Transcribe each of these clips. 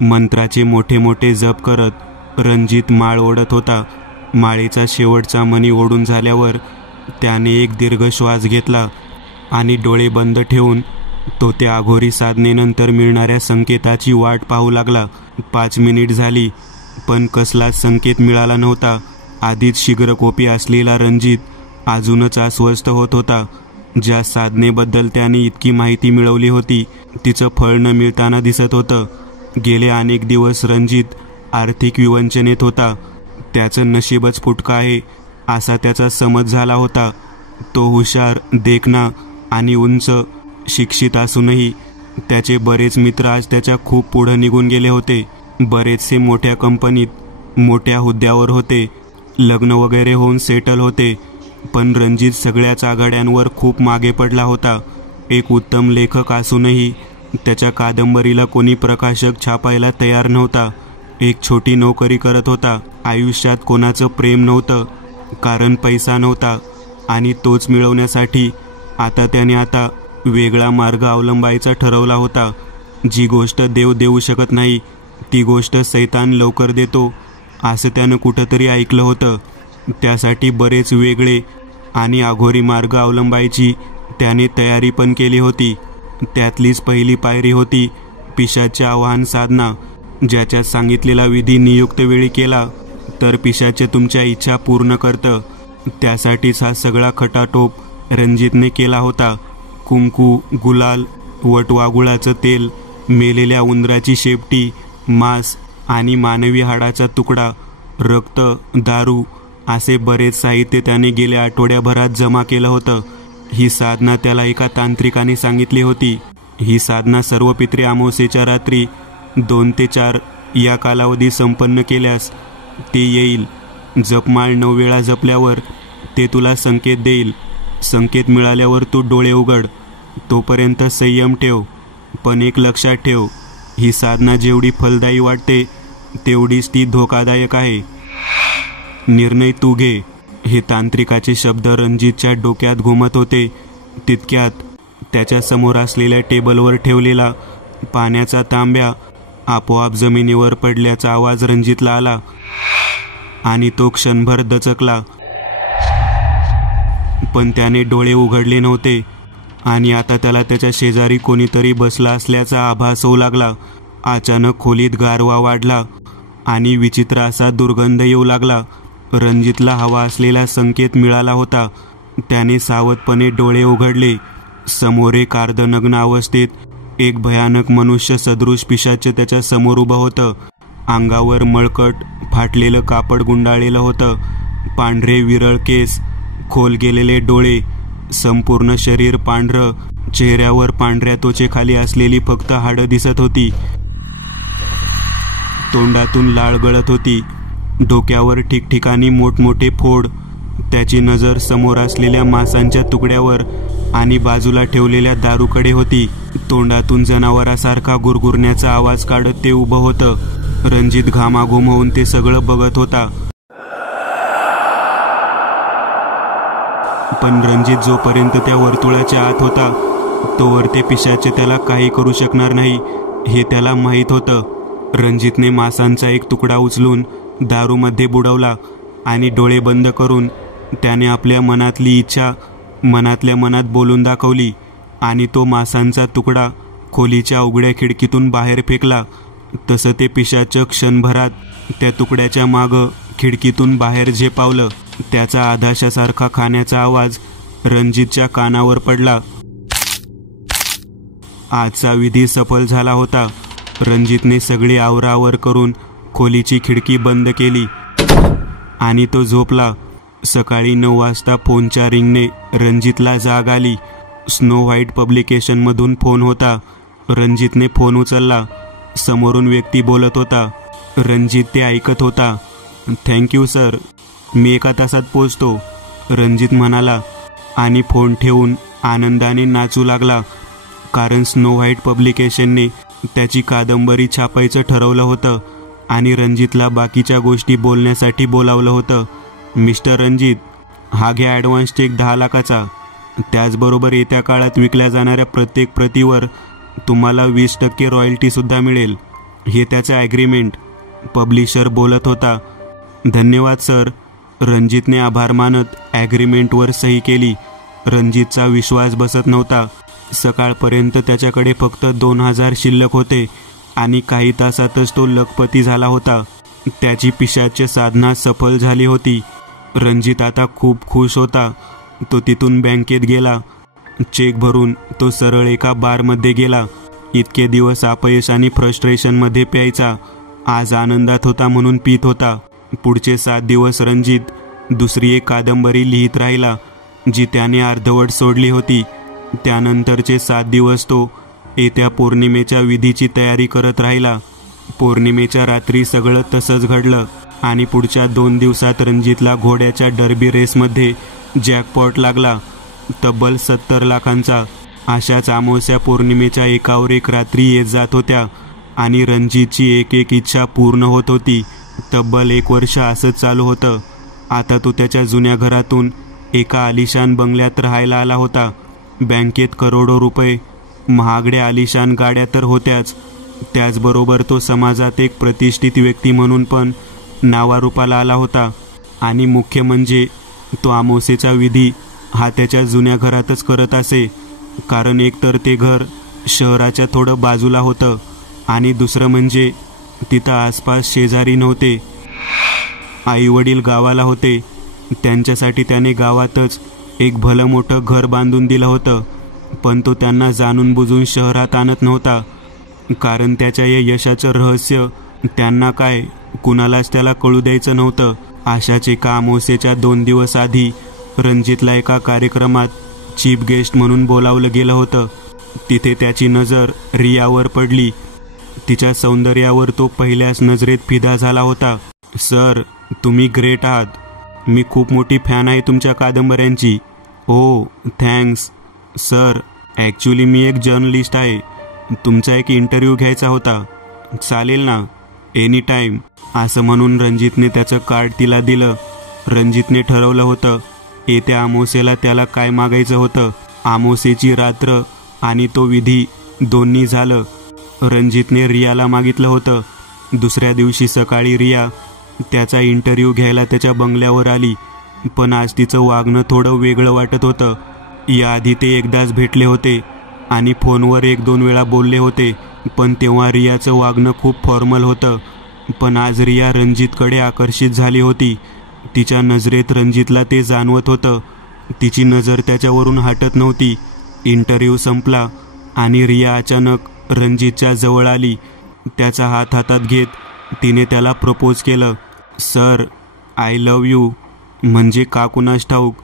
मंत्राचे मोठे मोठे जप करत रणजित माळ ओढत होता. माळेचा शेवटचा मणी ओढून झाल्यावर त्याने एक दीर्घ श्वास घेतला आणि डोळे बंद ठेवून तो त्या अघोरी साधनेनंतर मिळणाऱ्या संकेताची वाट पाहू लागला. 5 मिनिट झाली, पण कसलाच संकेत मिळाला नव्हता. आधीच शीघ्रकोपी असलेला रणजित अजूनच अस्वस्थ होत होता. ज्या साधनेबद्दल त्याने इतकी माहिती मिळवली होती तिचं फळ न मिळताना दिसत होतं. गेले अनेक दिवस रणजित आर्थिक विवंचनेत होता. त्याचं नशीबच फुटकं आहे असा त्याचा समज झाला होता. तो हुशार, देखणा आणि उंच, शिक्षित असूनही त्याचे बरेच मित्र आज त्याच्या खूप पुढं निघून गेले होते. बरेचसे मोठ्या कंपनीत मोठ्या हुद्द्यावर होते, लग्न वगैरे होऊन सेटल होते. पण रणजित सगळ्याच आघाड्यांवर खूप मागे पडला होता. एक उत्तम लेखक असूनही त्याच्या कादंबरीला कोणी प्रकाशक छापायला तयार नव्हता. एक छोटी नोकरी करत होता. आयुष्यात कोणाचं प्रेम नव्हतं, कारण पैसा नव्हता आणि तोच मिळवण्यासाठी त्याने वेगळा मार्ग अवलंबायचा ठरवला होता. जी गोष्ट देव देऊ शकत नाही ती गोष्ट सैतान लवकर देतो असं त्यानं कुठंतरी ऐकलं होतं. त्यासाठी बरेच वेगळे आणि अघोरी मार्ग अवलंबायची त्याने तयारी पण केली होती. त्यातलीच पहिली पायरी होती पिशाचे आवाहन साधना. ज्याच्यात सांगितलेला विधी नियुक्त वेळी केला तर पिशाचे तुमच्या इच्छा पूर्ण करतं. त्यासाठीच हा सगळा खटाटोप रणजितने केला होता. कुंकू, गुलाल, वटवागुळाचं तेल, मेलेल्या उंदराची शेपटी, मांस आणि मानवी हाडाचा तुकडा, रक्त, दारू असे बरेच साहित्य त्याने गेल्या आठवड्याभरात जमा केलं होतं. ही साधना त्याला एका तांत्रिकाने सांगितली होती. ही साधना सर्व पितृ अमावस्येच्या रात्री 2 ते 4 या कालावधी संपन्न केल्यास ते येईल. जपमाळ 9 वेळा जपल्यावर ते तुला संकेत देईल. संकेत मिळाल्यावर तू डोळे उघड. तोपर्यंत संयम ठेव. पण एक लक्षात ठेव, ही साधना जेवढी फलदायी वाटते तेवढीच ती धोकादायक आहे. निर्णय तू घे. हे तांत्रिकाचे शब्द रणजितच्या डोक्यात घुमत होते. तितक्यात त्याच्या समोर असलेल्या टेबलवर ठेवलेला पाण्याचा तांब्या आपोआप जमिनीवर पडल्याचा आवाज रणजितला आला आणि तो क्षणभर दचकला. पण त्याने डोळे उघडले नव्हते आणि त्याला त्याच्या शेजारी कोणीतरी बसला असल्याचा आभास होऊ लागला. अचानक खोलीत गारवा वाढला आणि विचित्र असा दुर्गंध येऊ लागला. रणजितला हवा असलेला संकेत मिळाला होता. त्याने सावधपणे डोळे उघडले. समोर एक अर्धनग्न अवस्थेत एक भयानक मनुष्य सदृश पिशाच त्याच्या समोर उभं होतं. अंगावर मळकट फाटलेलं कापड गुंडाळलेलं होतं. पांढरे विरळ केस, खोल गेलेले डोळे, संपूर्ण शरीर पांढरं. चेहऱ्यावर पांढऱ्या त्वचेखाली असलेली फक्त हाडं दिसत होती. तोंडातून लाळ गळत होती. डोक्यावर ठिकठिकाणी मोठमोठे फोड. त्याची नजर समोर असलेल्या मांसाच्या तुकड्यावर आणि बाजूला ठेवलेल्या दारूकडे होती. तोंडातून जनावरासारखा गुरगुरण्याचा आवाज काढत ते उभं होतं. रणजित घामाघूम होऊन ते सगळं बघत होता. पण रणजित जोपर्यंत त्या वर्तुळाच्या आत होता तोवर ते पिशाच त्याला काही करू शकणार नाही हे त्याला माहीत होतं. रणजितने मांसाचा एक तुकडा उचलून दारूमध्ये बुडवला आणि डोळे बंद करून त्याने आपल्या मनातली इच्छा मनातल्या मनात बोलून दाखवली आणि तो मांसाचा तुकडा खोलीच्या उघड्या खिडकीतून बाहेर फेकला. तसं ते पिशाच क्षणभरात त्या तुकड्याच्या मागं खिडकीतून बाहेर झेपावलं. त्याचा आधाशासारखा खाण्याचा आवाज रणजितच्या कानावर पडला. आजचा विधी सफल झाला होता. रणजितने सगळी आवरावर करून खोलीची खिडकी बंद केली आणि तो झोपला. सकाळी 9 वाजता फोनच्या रिंगने रणजितला जाग आली. स्नो व्हाईट पब्लिकेशनमधून फोन होता. रणजितने फोन उचलला. समोरून व्यक्ती बोलत होता. रणजित ते ऐकत होता. थँक्यू सर, मी 1 तासात पोचतो, रणजित म्हणाला आणि फोन ठेवून आनंदाने नाचू लागला. कारण स्नो व्हाईट पब्लिकेशनने त्याची कादंबरी छापायचं ठरवलं होतं आणि रणजितला बाकीच्या गोष्टी बोलण्यासाठी बोलावलं होतं. मिस्टर रणजित, हा घ्या ॲडव्हान्स चेक 10 लाखाचा. त्याचबरोबर येत्या काळात विकल्या जाणाऱ्या प्रत्येक प्रतीवर तुम्हाला 20% रॉयल्टीसुद्धा मिळेल. हे त्याचं ॲग्रीमेंट. पब्लिशर बोलत होता. धन्यवाद सर. रणजितने आभार मानत ॲग्रीमेंटवर सही केली. रणजितचा विश्वास बसत नव्हता. सकाळपर्यंत त्याच्याकडे फक्त 2000 शिल्लक होते आणि काही तासातच तो लखपती झाला होता. त्याची पिशाच्य साधना सफल झाली होती. रणजित आता खूप खुश होता. तो तिथून बँकेत गेला. चेक भरून तो सरळ एका बारमध्ये गेला. इतके दिवस अपयश आणि फ्रस्ट्रेशनमध्ये प्यायचा, आज आनंदात होता म्हणून पीत होता. पुढचे 7 दिवस रणजित दुसरी एक कादंबरी लिहित राहिला, जी त्याने अर्धवट सोडली होती. त्यानंतरचे 7 दिवस तो येत्या पौर्णिमेच्या विधीची तयारी करत राहिला. पौर्णिमेच्या रात्री सगळं तसंच घडलं आणि पुढच्या 2 दिवसात रणजितला घोड्याच्या डर्बी रेसमध्ये जॅकपॉट लागला, तब्बल 70 लाखांचा. अशाच अमावस्या पौर्णिमेच्या एकावर एक रात्री येत जात होत्या आणि रणजितची एक एक इच्छा पूर्ण होत होती. तब्बल 1 वर्ष असंच चालू होतं. आता तो त्याच्या जुन्या घरातून एका आलिशान बंगल्यात राहायला आला होता. बँकेत करोडो रुपये, महागड्या आलिशान गाड्या तर होत्याच. त्याचबरोबर तो समाजात एक प्रतिष्ठित व्यक्ती म्हणून पण नावारूपाला आला होता. आणि मुख्य म्हणजे तो अमावस्येचा विधी हा त्याच्या जुन्या घरातच करत असे. कारण एकतर ते घर शहराच्या थोडं बाजूला होतं आणि दुसरं म्हणजे तिथं आसपास शेजारी नव्हते. आईवडील गावाला होते. त्यांच्यासाठी त्याने गावातच एक भलं मोठं घर बांधून दिलं होतं. पण तो त्यांना जाणून बुजून शहरात आणत नव्हता. कारण त्याच्या या यशाचं रहस्य त्यांना काय, कुणालाच त्याला कळू द्यायचं नव्हतं. अशाच एका अमावस्येच्या 2 दिवस आधी रणजितला एका कार्यक्रमात चीफ गेस्ट म्हणून बोलावलं गेलं होतं. तिथे त्याची नजर रियावर पडली. तिच्या सौंदर्यावर तो पहिल्याच नजरेत फिदा झाला होता. सर, तुम्ही ग्रेट आहात. मी खूप मोठी फॅन आहे तुमच्या कादंबऱ्यांची. ओ थँक्स सर. ॲक्च्युली मी एक जर्नलिस्ट आहे. तुमचा एक इंटरव्ह्यू घ्यायचा होता. चालेल ना? Any time. असं म्हणून रणजितने त्याचं कार्ड तिला दिलं. रणजितने ठरवलं होतं येत्या अमावस्येला त्याला काय मागायचं होतं. अमावस्येची रात्र आणि तो विधी दोन्ही झालं. रणजितने रियाला मागितलं होतं. दुसऱ्या दिवशी सकाळी रिया त्याचा इंटरव्ह्यू घ्यायला त्याच्या बंगल्यावर आली. पण आज तिचं वागणं थोडं वेगळं वाटत होतं. याआधी ते एकदाच भेटले होते आणि फोनवर 1-2 वेळा बोलले होते. पण तेव्हा रियाचं वागणं खूप फॉर्मल होतं. पण आज रिया रणजितकडे आकर्षित झाली होती. तिच्या नजरेत रणजितला ते जाणवत होतं. तिची नजर त्याच्यावरून हटत नव्हती. इंटरव्ह्यू संपला आणि रिया अचानक रणजितच्या जवळ आली. त्याचा हात हातात घेत तिने त्याला प्रपोज केलं. Sir, I love you. म्हणजे का कुणास ठाऊक,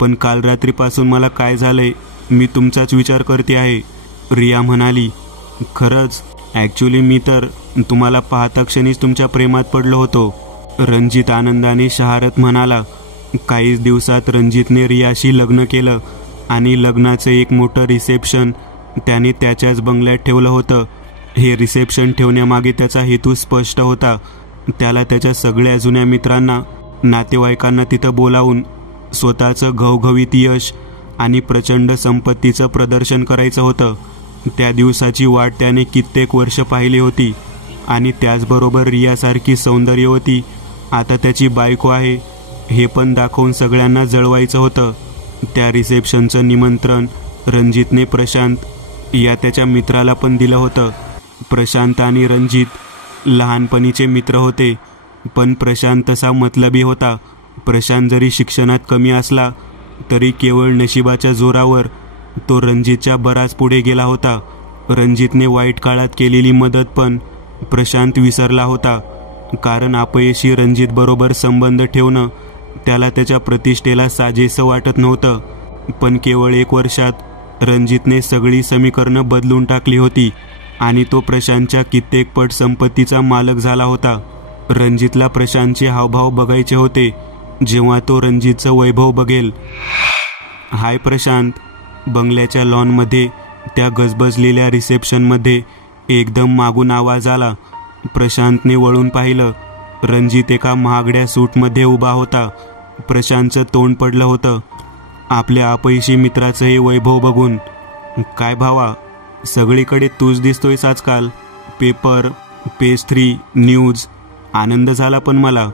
पण काल रात्रीपासून मला काय झालंय, मी तुमचाच विचार करते आहे. रिया म्हणाली. खरंच? ॲक्च्युली मी तर तुम्हाला पाहता क्षणीच तुमच्या प्रेमात पडलो होतो. रणजित आनंदाने शहारत म्हणाला. काहीच दिवसात रणजितने रियाशी लग्न केलं आणि लग्नाचं एक मोठं रिसेप्शन त्याने त्याच्याच बंगल्यात ठेवलं होतं. हे रिसेप्शन ठेवण्यामागे त्याचा हेतू स्पष्ट होता. त्याला त्याच्या सगळ्या जुन्या मित्रांना, नातेवाईकांना तिथं बोलावून स्वतःचं घवघवीत यश आणि प्रचंड संपत्तीचं प्रदर्शन करायचं होतं. त्या दिवसाची वाट त्याने कित्येक वर्ष पाहिली होती. आणि त्याचबरोबर रियासारखी सौंदर्यवती आता त्याची बायको आहे हे पण दाखवून सगळ्यांना जळवायचं होतं. त्या रिसेप्शनचं निमंत्रण रणजितने प्रशांत या त्याच्या मित्राला पण दिलं होतं. प्रशांत आणि रणजित लहानपणीचे मित्र होते. पण प्रशांत तसा मतलबी होता. प्रशांत जरी शिक्षणात कमी असला तरी केवळ नशिबाच्या जोरावर तो रणजितच्या बराच पुढे गेला होता. रणजितने वाईट काळात केलेली मदत पण प्रशांत विसरला होता. कारण अपयशी रणजित बरोबर संबंध ठेवणं त्याला त्याच्या प्रतिष्ठेला साजेसं वाटत नव्हतं. पण केवळ 1 वर्षात रणजितने सगळी समीकरणं बदलून टाकली होती आणि तो प्रशांतच्या कित्येक पट संपत्तीचा मालक झाला होता. रणजितला प्रशांतचे हावभाव बघायचे होते. जेव्हा तो रणजितचं वैभव बघेल. हाय प्रशांत. बंगल्याच्या लॉनमध्ये त्या गजबजलेल्या रिसेप्शनमध्ये एकदम मागून आवाज आला. प्रशांतने वळून पाहिलं. रणजित एका महागड्या सूटमध्ये उभा होता. प्रशांतचं तोंड पडलं होतं आपल्या अपयशी मित्राचं हे वैभव बघून. काय भावा, सगळीकडे तूच दिसतोयस आजकाल. Paper, page 3 news. आनंद झाला पण मला.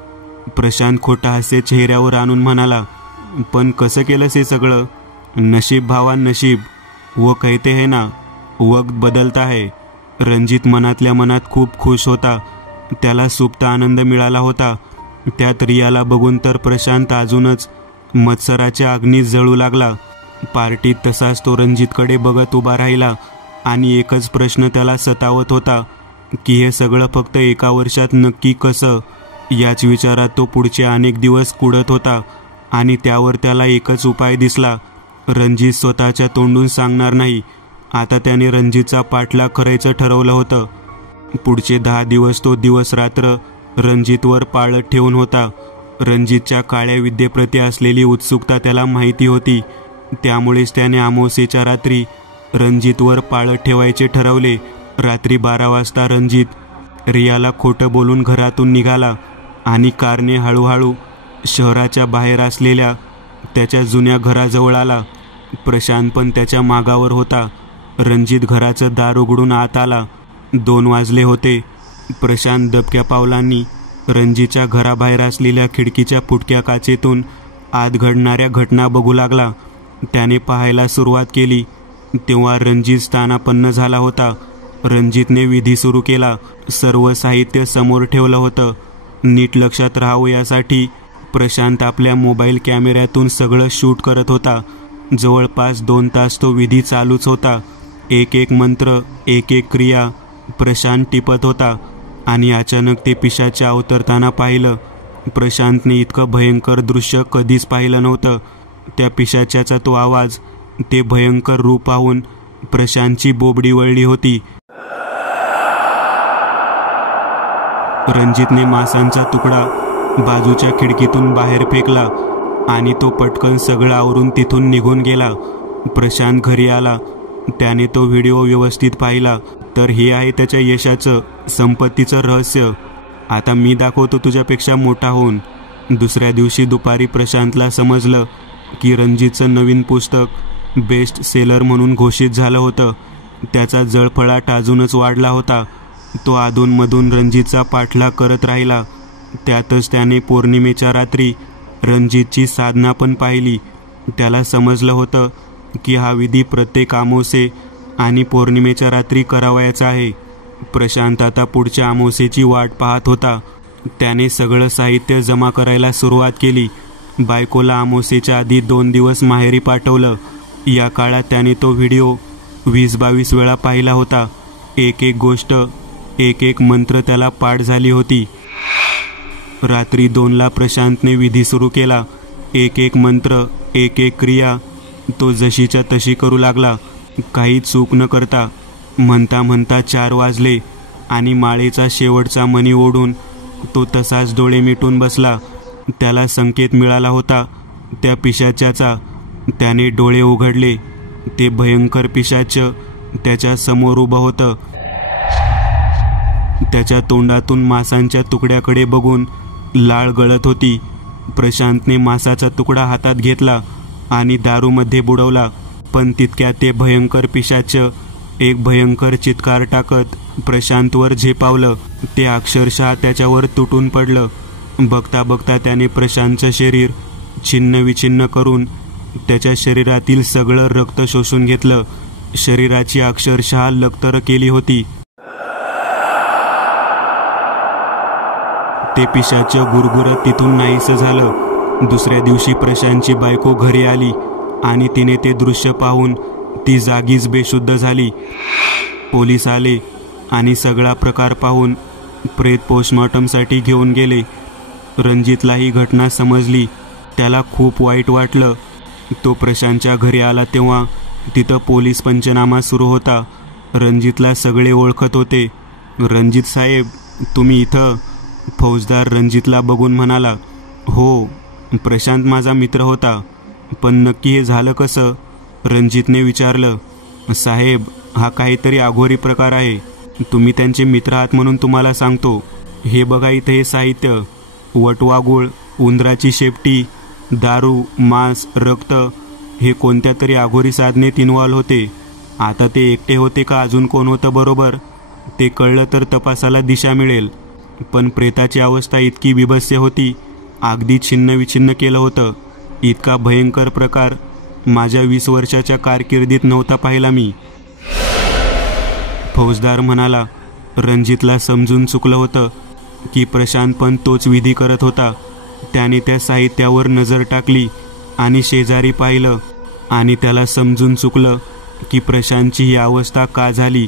प्रशांत खोटा हास्य चेहऱ्यावर आणून म्हणाला, पण कसं केलंस हे सगळं? नशीब भावा नशीब. वो कहते हैं ना, वक्त बदलता है. रणजित मनातल्या मनात खूप खुश होता. त्याला सुप्त आनंद मिळाला होता. त्यात रियाला बघून तर प्रशांत अजूनच मत्सराच्या अग्नीत जळू लागला. पार्टीत तसाच तो रणजितकडे बघत उभा राहिला आणि एकच प्रश्न त्याला सतावत होता की हे सगळं फक्त एका वर्षात नक्की कसं? याच विचारात तो पुढचे अनेक दिवस कुढत होता आणि त्यावर त्याला एकच उपाय दिसला. रणजित स्वतःच्या तोंडून सांगणार नाही. आता त्याने रणजितचा पाठलाग करायचं ठरवलं होतं. पुढचे 10 दिवस तो दिवस रात्र रणजितवर पाळत ठेवून होता. रणजितच्या काळ्या विद्येप्रती असलेली उत्सुकता त्याला माहिती होती. त्यामुळेच त्याने अमावास्येच्या रात्री रणजितवर पाळत ठेवायचे ठरवले. रात्री 12 वाजता रणजित रियाला खोटं बोलून घरातून निघाला आणि कारने हळूहळू शहराच्या बाहेर असलेल्या त्याच्या जुन्या घराजवळ आला. प्रशांत पण त्याच्या मागावर होता. रणजित घराचं दार उघडून आत आला. 2 वाजले होते. प्रशांत दबक्या पावलांनी रणजितच्या घराबाहेर असलेल्या खिडकीच्या फुटक्या काचेतून आत घडणाऱ्या घटना बघू लागला. त्याने पाहायला सुरुवात केली तेव्हा रणजित स्थानापन्न झाला होता. रणजितने विधी सुरू केला. सर्व साहित्य समोर ठेवलं होतं. नीट लक्षात राहावं यासाठी प्रशांत आपल्या मोबाईल कॅमेऱ्यातून सगळं शूट करत होता. जवळपास 2 तास तो विधी चालूच होता. एक एक मंत्र, एक एक क्रिया प्रशांत टिपत होता आणि अचानक ते पिशाच्या अवतरताना पाहिलं. प्रशांतने इतकं भयंकर दृश्य कधीच पाहिलं नव्हतं. त्या पिशाच्याचा तो आवाज, ते भयंकर रूप पाहून प्रशांतची बोबडी वळली होती. रणजितने मांसाचा तुकडा बाजूच्या खिडकीतून बाहेर फेकला आणि तो पटकन सगळं आवरून तिथून निघून गेला. प्रशांत घरी आला. त्याने तो व्हिडिओ व्यवस्थित पाहिला. तर हे आहे त्याच्या यशाचं, संपत्तीचं रहस्य. आता मी दाखवतो तुझ्यापेक्षा मोठा होऊन. दुसऱ्या दिवशी दुपारी प्रशांतला समजलं की रणजितचं नवीन पुस्तक बेस्ट सेलर म्हणून घोषित झालं होतं. त्याचा जळफळाट अजूनच वाढला होता. तो अधूनमधून रणजितचा पाठलाग करत राहिला. त्यातच त्याने पौर्णिमेच्या रात्री रणजितची साधना पण पाहिली. त्याला समजलं होतं की हा विधी प्रत्येक अमावास्ये आणि पौर्णिमेच्या रात्री करावयाचा आहे. प्रशांत आता पुढच्या अमावास्येची वाट पाहत होता. त्याने सगळं साहित्य जमा करायला सुरुवात केली. बायकोला अमावास्येच्या आधी 2 दिवस माहेरी पाठवलं. या काळात त्याने तो व्हिडिओ 20-22 वेळा पाहिला होता. एक एक गोष्ट, एक एक मंत्र त्याला पाठ झाली होती. रात्री 2ला प्रशांतने विधी सुरू केला. एक एक मंत्र, एक एक क्रिया तो जशीच्या तशी करू लागला, काही चूक न करता. म्हणता म्हणता 4 वाजले आणि माळेचा शेवटचा मणी ओढून तो तसाच डोळे मिटून बसला. त्याला संकेत मिळाला होता त्या पिशाच्याचा. त्याने डोळे उघडले. ते भयंकर पिशाच त्याच्या समोर उभं होतं. त्याच्या तोंडातून मांसाच्या तुकड्याकडे बघून लाळ गळत होती. प्रशांतने मांसाचा तुकडा हातात घेतला आणि दारूमध्ये बुडवला. पण तितक्यात ते भयंकर पिशाच एक भयंकर चित्कार टाकत प्रशांतवर झेपावलं. ते अक्षरशः त्याच्यावर तुटून पडलं. बघता बघता त्याने प्रशांतचं शरीर छिन्न विछिन्न करून त्याच्या शरीरातील सगळं रक्त शोषून घेतलं. शरीराची अक्षरशः लक्तर केली होती. ते पिशाच गुरगुरत तिथून नाहीसं झालं. दुसऱ्या दिवशी प्रशांतची बायको घरी आली आणि तिने ते दृश्य पाहून ती जागीच बेशुद्ध झाली. पोलीस आले आणि सगळा प्रकार पाहून प्रेत पोस्टमॉर्टमसाठी घेऊन गेले. रणजितला ही घटना समजली. त्याला खूप वाईट वाटलं. तो प्रशांतच्या घरी आला तेव्हा तिथं पोलीस पंचनामा सुरू होता. रणजितला सगळे ओळखत होते. रणजित साहेब, तुम्ही इथं? फौजदार रणजितला बघून म्हणाला, हो, प्रशांत माझा मित्र होता. पण नक्की हे झालं कसं? रणजितने विचारलं. साहेब, हा काहीतरी अघोरी प्रकार आहे. तुम्ही त्यांचे मित्र आहात म्हणून तुम्हाला सांगतो. हे बघा, इथे हे साहित्य, वटवागुळ, उंदराची शेपटी, दारू, मांस, रक्त, हे कोणत्या तरी अघोरी साधनेत इन्व्हॉल्व होते. आता ते एकटे होते का अजून कोण होतं बरोबर? ते कळलं तर तपासाला दिशा मिळेल. पण प्रेताची अवस्था इतकी बिभत्स्य होती, अगदी छिन्नविछिन्न केलं होतं. इतका भयंकर प्रकार माझ्या 20 वर्षाच्या कारकिर्दीत नव्हता पाहिला मी. फौजदार म्हणाला, रणजितला समजून चुकलं होतं की प्रशांत पण तोच विधी करत होता. त्याने त्या साहित्यावर नजर टाकली आणि शेजारी पाहिलं आणि त्याला समजून चुकलं की प्रशांतची ही अवस्था का झाली.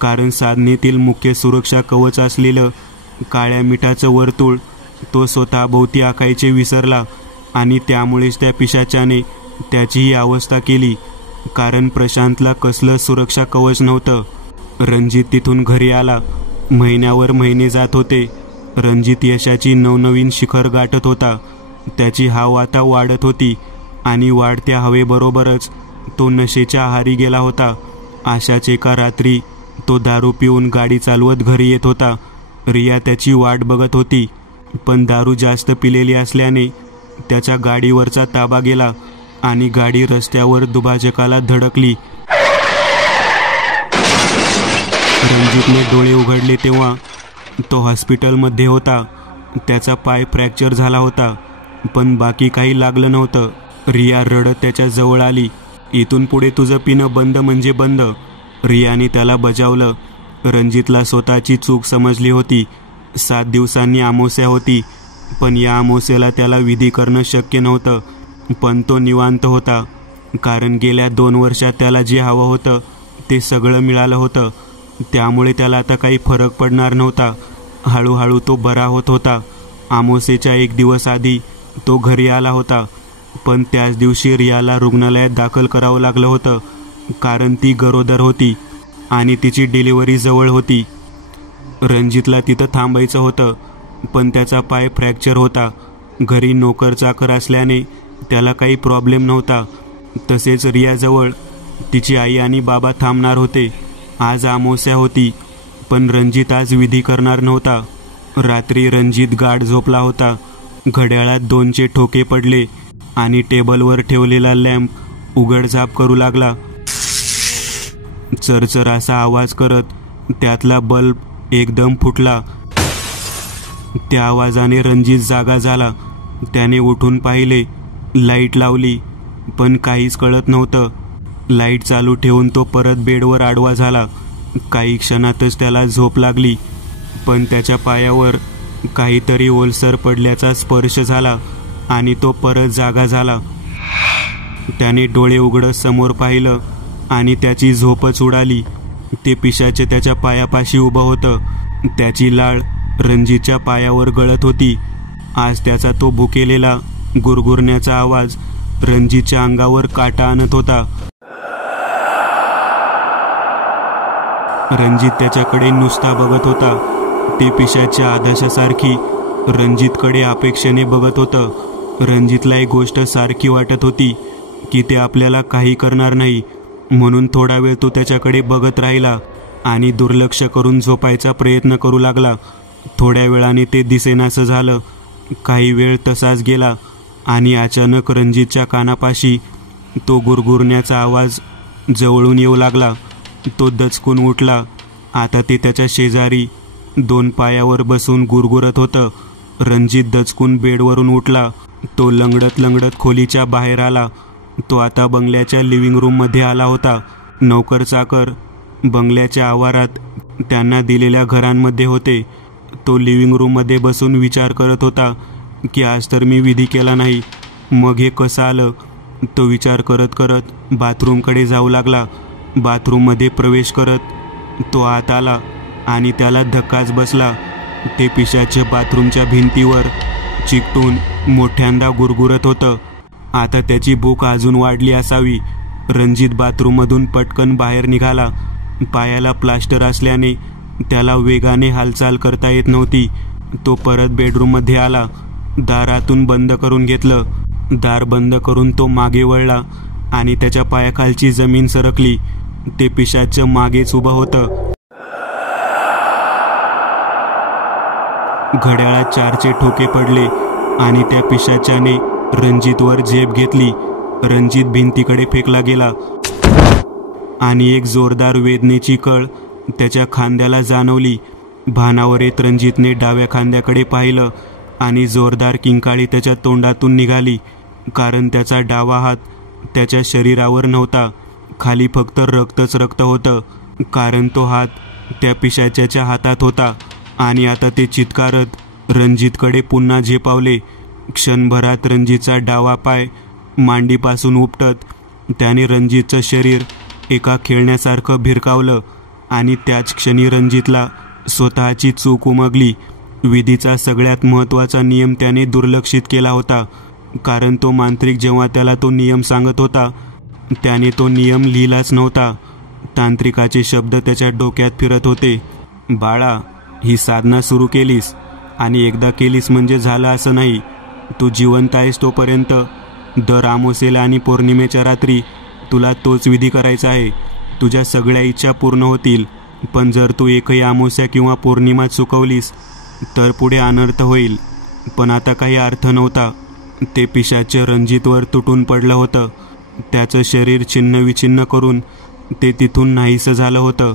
कारण साधनेतील मुख्य सुरक्षा कवच असलेलं काळ्या मिठाचं वर्तुळ तो स्वतःभोवती आखायचे विसरला आणि त्यामुळेच त्या पिशाच्याने त्याची ही अवस्था केली. कारण प्रशांतला कसलं सुरक्षा कवच नव्हतं. रणजित तिथून घरी आला. महिन्यावर महिने जात होते. रणजित यशाची नवनवीन शिखर गाठत होता. त्याची हाव आता वाढत होती आणि वाढत्या हवेबरोबरच तो नशेच्या आहारी गेला होता. अशाच एका रात्री तो दारू पिऊन गाडी चालवत घरी येत होता. रिया त्याची वाट बघत होती, पण दारू जास्त पिलेली असल्याने त्याच्या गाडीवरचा ताबा गेला आणि गाडी रस्त्यावर दुभाजकाला धडकली. रणजितने डोळे उघडले तेव्हा तो हॉस्पिटलमध्ये होता. त्याचा पाय फ्रॅक्चर झाला होता, पण बाकी काही लागलं नव्हतं. रिया रडत त्याच्या जवळ आली. इथून पुढे तुझं पिणं बंद म्हणजे बंद. रियाने त्याला बजावलं. रणजितला स्वतःची चूक समजली होती. 7 दिवसांनी अमावस्या होती, पण या अमावस्येला त्याला विधी करणं शक्य नव्हतं. पण तो निवांत होता, कारण गेल्या 2 वर्षात त्याला जे हवं होतं ते सगळं मिळालं होतं. त्यामुळे त्याला आता काही फरक पडणार नव्हता. हळूहळू तो बरा होत होता. अमावस्येच्या 1 दिवस आधी तो घरी आला होता, पण त्याच दिवशी रियाला रुग्णालयात दाखल करावं लागलं होतं, कारण ती गरोदर होती आणि तिची डिलिव्हरी जवळ होती. रणजितला तिथं थांबायचं होतं, पण त्याचा पाय फ्रॅक्चर होता. घरी नोकर चाकर असल्याने त्याला काही प्रॉब्लेम नव्हता. तसेच रियाजवळ तिची आई आणि बाबा थांबणार होते. आज अमावस्या होती, पण रणजित आज विधी करणार नव्हता. रात्री रणजित गाढ झोपला होता. घड्याळात 2चे ठोके पडले आणि टेबलवर ठेवलेला लॅम्प उघडझाप करू लागला. चरचर असा आवाज करत त्यातला बल्ब एकदम फुटला. त्या आवाजाने रणजित जागा झाला. त्याने उठून पाहिले. लाईट लावली, पण काहीच कळत नव्हतं. लाईट चालू ठेवून तो परत बेडवर आडवा झाला. काही क्षणातच त्याला झोप लागली, पण त्याच्या पायावर काहीतरी ओलसर पडल्याचा स्पर्श झाला आणि तो परत जागा झाला. त्याने डोळे उघडत समोर पाहिलं आणि त्याची झोपच उडाली. ते पिशाचे त्याच्या पायापाशी उभं होतं. त्याची लाळ रणजितच्या पायावर गळत होती. आज त्याचा तो भुकेलेला गुरगुरण्याचा आवाज रणजितच्या अंगावर काटा आणत होता. रणजित त्याच्याकडे नुसता बघत होता. ते पिशाच्या आदर्शासारखी रणजितकडे अपेक्षेने बघत होतं. रणजितला एक गोष्ट सारखी वाटत होती की ते आपल्याला काही करणार नाही, म्हणून थोडा वेळ तो त्याच्याकडे बघत राहिला आणि दुर्लक्ष करून झोपायचा प्रयत्न करू लागला. थोड्या वेळाने ते दिसेनासं झालं. काही वेळ तसाच गेला आणि अचानक रणजितच्या कानापाशी तो गुरगुरण्याचा आवाज जवळून येऊ लागला. तो दचकून उठला. आता ते त्याच्या शेजारी 2 पायावर बसून गुरगुरत होतं. रणजित दचकून बेडवरून उठला. तो लंगडत लंगडत खोलीच्या बाहेर आला. तो आता बंगल्याच्या लिव्हिंग रूममध्ये आला होता. नौकर चाकर बंगल्याच्या आवारात त्यांना दिलेल्या घरांमध्ये होते. तो लिव्हिंग रूममध्ये बसून विचार करत होता की आज तर मी विधी केला नाही, मग हे कसं आलं. तो विचार करत करत बाथरूमकडे जाऊ लागला. बाथरूममध्ये प्रवेश करत तो आत आला आणि त्याला धक्काच बसला. ते पिशाच्या बाथरूमच्या भिंतीवर चिकटून मोठ्यांदा गुरगुरत होतं. आता त्याची भूक अजून वाढली असावी. रणजित बाथरूममधून पटकन बाहेर निघाला. पायाला प्लास्टर असल्याने त्याला वेगाने हालचाल करता येत नव्हती. तो परत बेडरूममध्ये आला. दारातून बंद करून घेतलं. दार बंद करून तो मागे वळला आणि त्याच्या पायाखालची जमीन सरकली. ते पिशाचं मागेच उभं होतं. घड्याळात 4चे ठोके पडले आणि त्या पिशाच्याने रणजितवर झेप घेतली. रणजित भिंतीकडे फेकला गेला आणि एक जोरदार वेदनेची कळ त्याच्या खांद्याला जाणवली. भानावर येत रणजितने डाव्या खांद्याकडे पाहिलं आणि जोरदार किंकाळी त्याच्या तोंडातून निघाली, कारण त्याचा डावा हात त्याच्या शरीरावर नव्हता. खाली फक्त रक्तच रक्त होतं, कारण तो हात त्या पिशाच्याच्या हातात होता. आणि आता ते चित्कारत रणजितकडे पुन्हा झेपावले. क्षणभरात रणजितचा डावा पाय मांडीपासून उपटत त्याने रणजितचं शरीर एका खेळण्यासारखं भिरकावलं. आणि त्याच क्षणी रणजितला स्वतःची चूक उमगली. विधीचा सगळ्यात महत्त्वाचा नियम त्याने दुर्लक्षित केला होता, कारण तो मांत्रिक जेव्हा त्याला तो नियम सांगत होता त्याने तो नियम लिहिलाच नव्हता. तांत्रिकाचे शब्द त्याच्या डोक्यात फिरत होते. बाळा, ही साधना सुरू केलीस आणि एकदा केलीस म्हणजे झालं असं नाही. तू जिवंत आहेस तोपर्यंत दर अमावास्येला आणि पौर्णिमेच्या रात्री तुला तोच विधी करायचा आहे. तुझ्या सगळ्या इच्छा पूर्ण होतील. पण जर तू एकही अमावस्या किंवा पौर्णिमा चुकवलीस तर पुढे अनर्थ होईल. पण आता काही अर्थ नव्हता. ते पिशाच्य रणजितवर तुटून पडलं होतं. त्याचं शरीर छिन्नविछिन्न करून ते तिथून नाहीसं झालं होतं.